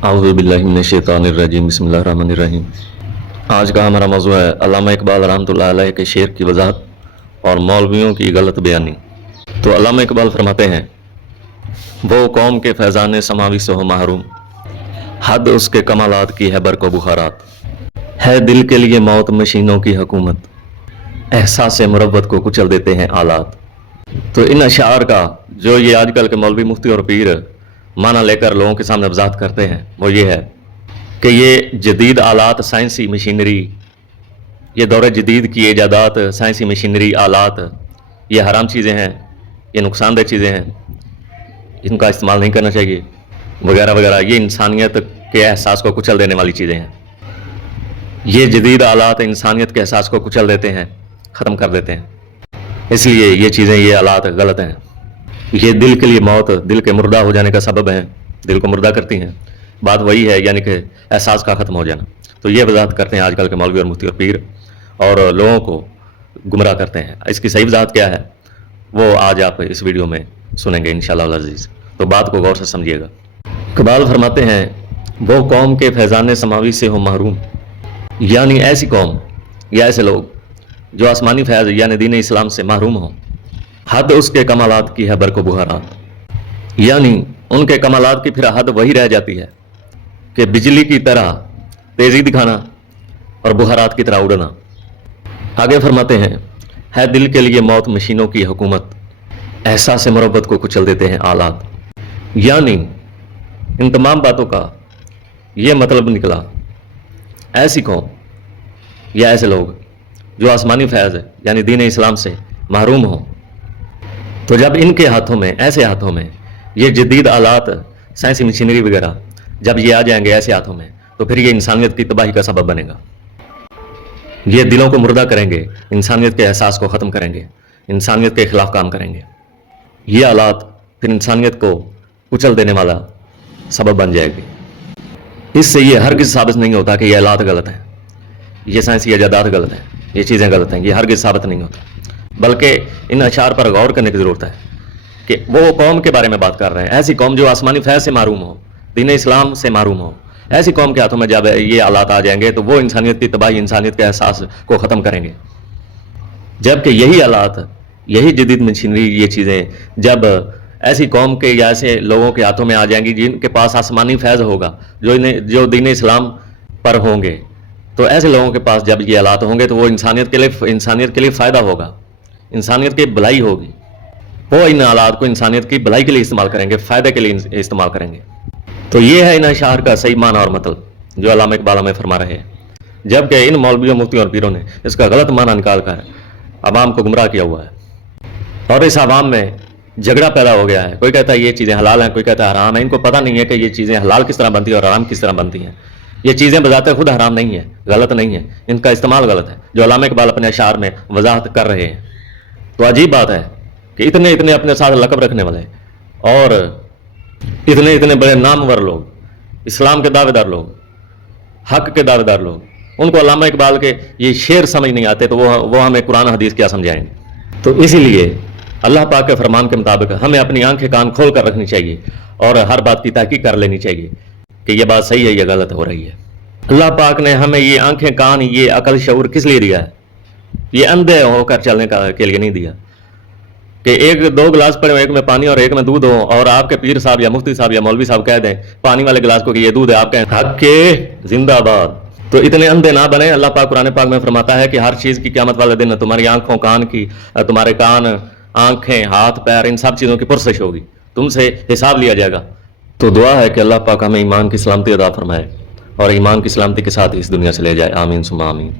اعوذ باللہ من الشیطان الرجیم بسم اللہ الرحمن الرحیم۔ آج کا ہمارا موضوع ہے علامہ اقبال رحمۃ اللہ علیہ کے شعر کی وضاحت اور مولویوں کی غلط بیانی۔ تو علامہ اقبال فرماتے ہیں، وہ قوم کے فیضان سماوی سے ہو محروم، حد اس کے کمالات کی ہے برق و بخارات، ہے دل کے لیے موت مشینوں کی حکومت، احساس مروت کو کچل دیتے ہیں آلات۔ تو ان اشعار کا جو یہ آج کل کے مولوی مفتی اور پیر معنی لے کر لوگوں کے سامنے وضاحت کرتے ہیں وہ یہ ہے کہ یہ جدید آلات، سائنسی مشینری، یہ دور جدید کی ایجادات، سائنسی مشینری آلات، یہ حرام چیزیں ہیں، یہ نقصان دہ چیزیں ہیں، ان کا استعمال نہیں کرنا چاہیے وغیرہ وغیرہ۔ یہ انسانیت کے احساس کو کچل دینے والی چیزیں ہیں۔ یہ جدید آلات انسانیت کے احساس کو کچل دیتے ہیں، ختم کر دیتے ہیں، اس لیے یہ چیزیں، یہ آلات غلط ہیں۔ یہ دل کے لیے موت، دل کے مردہ ہو جانے کا سبب ہیں، دل کو مردہ کرتی ہیں۔ بات وہی ہے، یعنی کہ احساس کا ختم ہو جانا۔ تو یہ وضاحت کرتے ہیں آج کل کے مولوی اور مفتی اور پیر، اور لوگوں کو گمراہ کرتے ہیں۔ اس کی صحیح وضاحت کیا ہے وہ آج آپ اس ویڈیو میں سنیں گے انشاءاللہ العزیز۔ تو بات کو غور سے سمجھیے گا۔ اقبال فرماتے ہیں، وہ قوم کے فیضان سماوی سے ہو محروم، یعنی ایسی قوم یا ایسے لوگ جو آسمانی فیض یعنی دین اسلام سے محروم ہوں، حد اس کے کمالات کی ہے برق و بخارات، یعنی ان کے کمالات کی پھر حد وہی رہ جاتی ہے کہ بجلی کی طرح تیزی دکھانا اور بخارات کی طرح اڑنا۔ آگے فرماتے ہیں، ہے دل کے لیے موت مشینوں کی حکومت، احساس مروت کو کچل دیتے ہیں آلات۔ یعنی ان تمام باتوں کا یہ مطلب نکلا، ایسی قوم یا ایسے لوگ جو آسمانی فیض یعنی دین اسلام سے محروم ہوں، تو جب ان کے ہاتھوں میں، ایسے ہاتھوں میں یہ جدید آلات، سائنسی مشینری وغیرہ جب یہ آ جائیں گے ایسے ہاتھوں میں، تو پھر یہ انسانیت کی تباہی کا سبب بنے گا۔ یہ دلوں کو مردہ کریں گے، انسانیت کے احساس کو ختم کریں گے، انسانیت کے خلاف کام کریں گے۔ یہ آلات پھر انسانیت کو کچل دینے والا سبب بن جائے گی۔ اس سے یہ ہرگز ثابت نہیں ہوتا کہ یہ آلات غلط ہیں، یہ سائنسی ایجادات غلط ہیں، یہ چیزیں غلط ہیں، یہ ہرگز ثابت نہیں ہوتا۔ بلکہ ان اشعار پر غور کرنے کی ضرورت ہے کہ وہ قوم کے بارے میں بات کر رہے ہیں، ایسی قوم جو آسمانی فیض سے محروم ہو، دین اسلام سے محروم ہو۔ ایسی قوم کے ہاتھوں میں جب یہ آلات آ جائیں گے تو وہ انسانیت کی تباہی، انسانیت کے احساس کو ختم کریں گے۔ جبکہ یہی آلات، یہی جدید مشینری، یہ چیزیں جب ایسی قوم کے یا ایسے لوگوں کے ہاتھوں میں آ جائیں گی جن کے پاس آسمانی فیض ہوگا، جو دین اسلام پر ہوں گے، تو ایسے لوگوں کے پاس جب یہ آلات ہوں گے تو وہ انسانیت کے لیے فائدہ ہوگا، انسانیت کی بھلائی ہوگی۔ وہ ان آلات کو انسانیت کی بھلائی کے لیے استعمال کریں گے، فائدے کے لیے استعمال کریں گے۔ تو یہ ہے ان اشعار کا صحیح معنی اور مطلب جو علامہ اقبال ہمیں فرما رہے ہیں۔ جبکہ ان مولویوں، مفتیوں اور پیروں نے اس کا غلط معنی نکال کر عوام کو گمراہ کیا ہوا ہے، اور اس عوام میں جھگڑا پیدا ہو گیا ہے۔ کوئی کہتا ہے یہ چیزیں حلال ہیں، کوئی کہتا ہے حرام ہیں۔ ان کو پتہ نہیں ہے کہ یہ چیزیں حلال کس طرح بنتی ہیں اور حرام کس طرح بنتی ہیں۔ یہ چیزیں بذات خود حرام نہیں ہیں، غلط نہیں ہیں، ان کا استعمال غلط ہے، جو علامہ اقبال اپنے اشعار میں وضاحت کر رہے ہیں۔ تو عجیب بات ہے کہ اتنے اپنے ساتھ لقب رکھنے والے اور اتنے بڑے نامور لوگ، اسلام کے دعوے دار لوگ، حق کے دعوے دار لوگ، ان کو علامہ اقبال کے یہ شعر سمجھ نہیں آتے تو وہ ہمیں قرآن حدیث کیا سمجھائیں گے۔ تو اسی لیے اللہ پاک کے فرمان کے مطابق ہمیں اپنی آنکھیں کان کھول کر رکھنی چاہیے اور ہر بات کی تحقیق کر لینی چاہیے کہ یہ بات صحیح ہے یا غلط ہو رہی ہے۔ اللہ پاک نے ہمیں یہ آنکھیں، کان، یہ عقل، شعور کس لیے دیا ہے؟ یہ اندھے ہو کر چلنے کے لیے نہیں دیا کہ ایک دو گلاس پڑے ہو، ایک میں پانی اور ایک میں دودھ ہو، اور آپ کے پیر صاحب یا مفتی صاحب یا مولوی صاحب کہہ دیں پانی والے گلاس کو کہ یہ دودھ ہے، آپ کہیں حق کے زندہ باد۔ تو اتنے اندھے نہ بنے۔ اللہ پاک قرآن پاک میں فرماتا ہے کہ ہر چیز کی قیامت والے دن تمہاری آنکھوں، کان کی، تمہارے کان، آنکھیں، ہاتھ، پیر، ان سب چیزوں کی پرسش ہوگی، تم سے حساب لیا جائے گا۔ تو دعا ہے کہ اللہ پاک ہمیں ایمان کی سلامتی عطا فرمائے اور ایمان کی سلامتی کے ساتھ اس دنیا سے لے جائے۔ آمین ثم آمین۔